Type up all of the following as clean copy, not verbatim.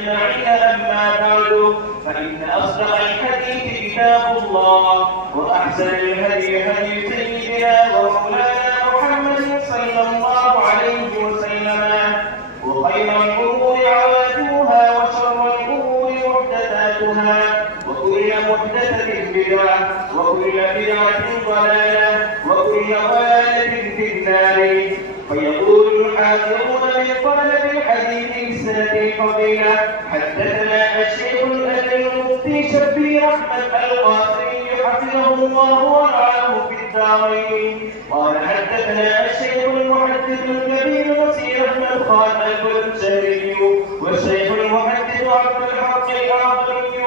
أجمعين. أما بعد، فإن أصدق الحديث كتاب الله، وأحسن الهدي هدي سيدنا ومولانا محمد صلى الله عليه وسلم، وخير الأمور عواتها، وشر الأمور محدثاتها، وكل محدثة بدعة، وكل بدعة ضلالة، وكل ضلالة في النار. فيقول الحاذقون من طلبة الحديث بالسند الفضيلة: حدثنا الشيخ الأمير المفتي شبير أحمد القاسمي حفظه الله ورعاه في الدارين. قال: حدثنا الشيخ المحدث الكبير نصير أحمد خان البلوشهري، والشيخ المحدث عبد الحق الأعظمي.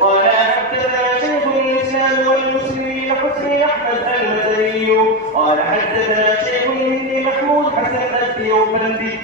قال: حدثنا شيخ الإسلام والمسلمين حسين أحمد المدني. قال: حدثنا شيخ الهند محمود حسن الديوبندي.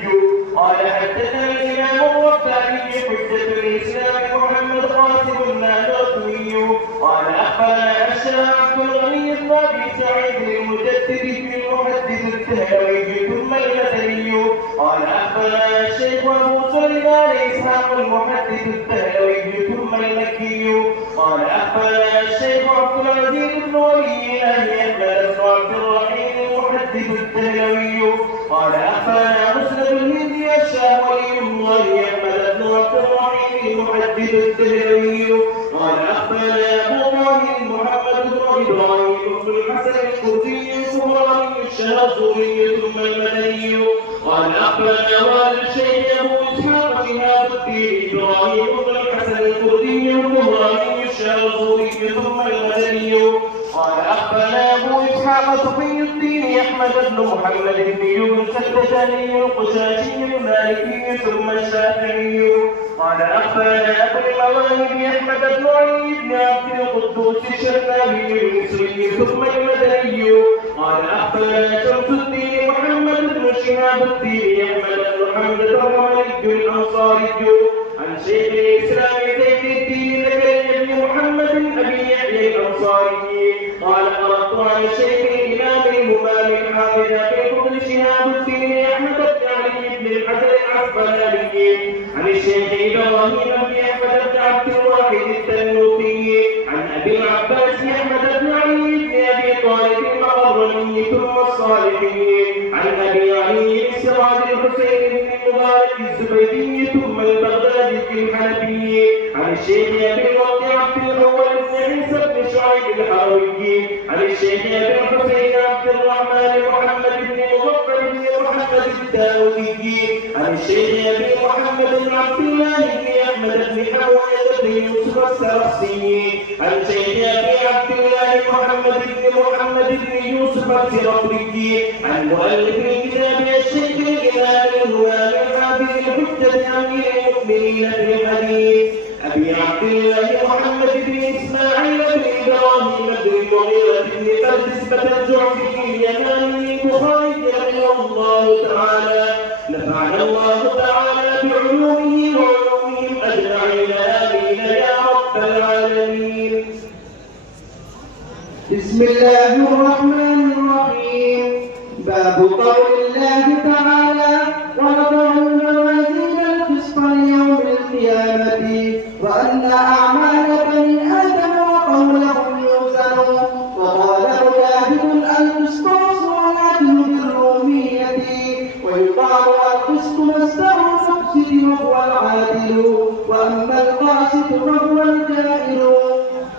قال: حدثنا الإمام الرباني حجة الإسلام محمد قاسم النانوتي. قال: أخبرنا الشيخ عبد الغني بن أبي سعيد المجدد المحدث الدهلوي ثم المدني. قال: أخبرنا الشيخ أبو سليمان إسحاق المحدث الدهلوي ثم المكي. قال: أخبرنا الشيخ عبد العزيز بن ولي الله أحمد بن عبد الرحيم المحدث الدهلوي. قال: أخبرنا مسند الهند الشام ولي الله أحمد بن عبد الرحيم المحدث الدهلوي. قال: أخبرنا أبو طاهر محمد بن إبراهيم بن الحسن الكردي الصهراني الشهرزوري ثم المدني. قال: أخبرنا والد الشيخ أبو إسحاق شهاب الدين إبراهيم بن الحسن الكردي الصهراني الشهرزوري ثم المدني. قال: أخبرنا أبو إسحاق صفي الدين أحمد بن محمد بن يونس الدجاني القشاشي المالكي ثم الشافعي. قال: أخبرنا أبو المواهب أحمد بن علي بن عبد القدوس الشرقاوي المصري ثم المدني. قال: أخبرنا شمس الدين محمد بن شهاب الدين أحمد بن حمد الرملي الأنصاري عن شيخ الإسلام زين الدين زكريا بن محمد أبي يحيى الأنصاري. قال: قرأت عن شيخ الإمام الهمام الحافظ في فضل شهاب الدين أحمد بن علي بن الحسن العسقلاني عن الشيخ إبراهيم بن أحمد بن عبد الواحد التنوخي عن أبي العباس أحمد بن علي بن أبي طالب المقرني ثم الصالحي عن أبي علي السراج الحسين بن المبارك الزبيدي ثم البغدادي الحنفي عن الشيخ أبي الوقت عبد الأول بن عيسى بن شعيب الحروي عن الشيخ أبي الحسين عبد الرحمن محمد بن مظفر بن محمد الداودي عن الشيخ أبي محمد بن عبد الله بن أحمد بن حموية بن يوسف السرخسي عن شيخ أبي عبد الله محمد بن يوسف السرخسي عن مؤلف الكتاب الشيخ الإمام الهوام الحافظ الحجة أمير المؤمنين في الحديث أبي عبد الله محمد بن إسماعيل بن إبراهيم بن المغيرة بن فردسبة الجعفي اليماني البخاري رحمه الله تعالى. نفعنا الله تعالى بعلومه وعلومهم أجمعين، آمين يا رب العالمين. بسم الله الرحمن الرحيم. باب قول الله تعالى: ونضع الموازين القسط ليوم القيامة وأن أعمال بني آدم وقولهم يوزن. وقال مجاهد: القسطاس والعدل بالرومية، ويقال القسط مصدر المقسط وهو العادل، وأما القاسط فهو الجائر.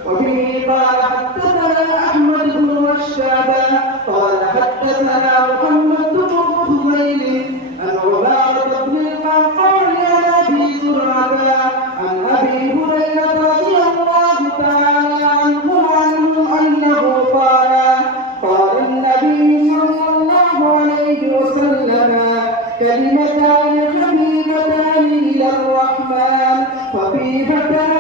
وبه قال: حدثنا أحمد بن وشابة قال: حدثنا محمد بن فضيل عن عبادة بن القعقاع عن أبي زرعة عن أبي هريرة رضي الله تعالى عنه أنه قال: قال النبي صلى الله عليه وسلم: كلمتان خفيفتان إلى الرحمن خفيفتان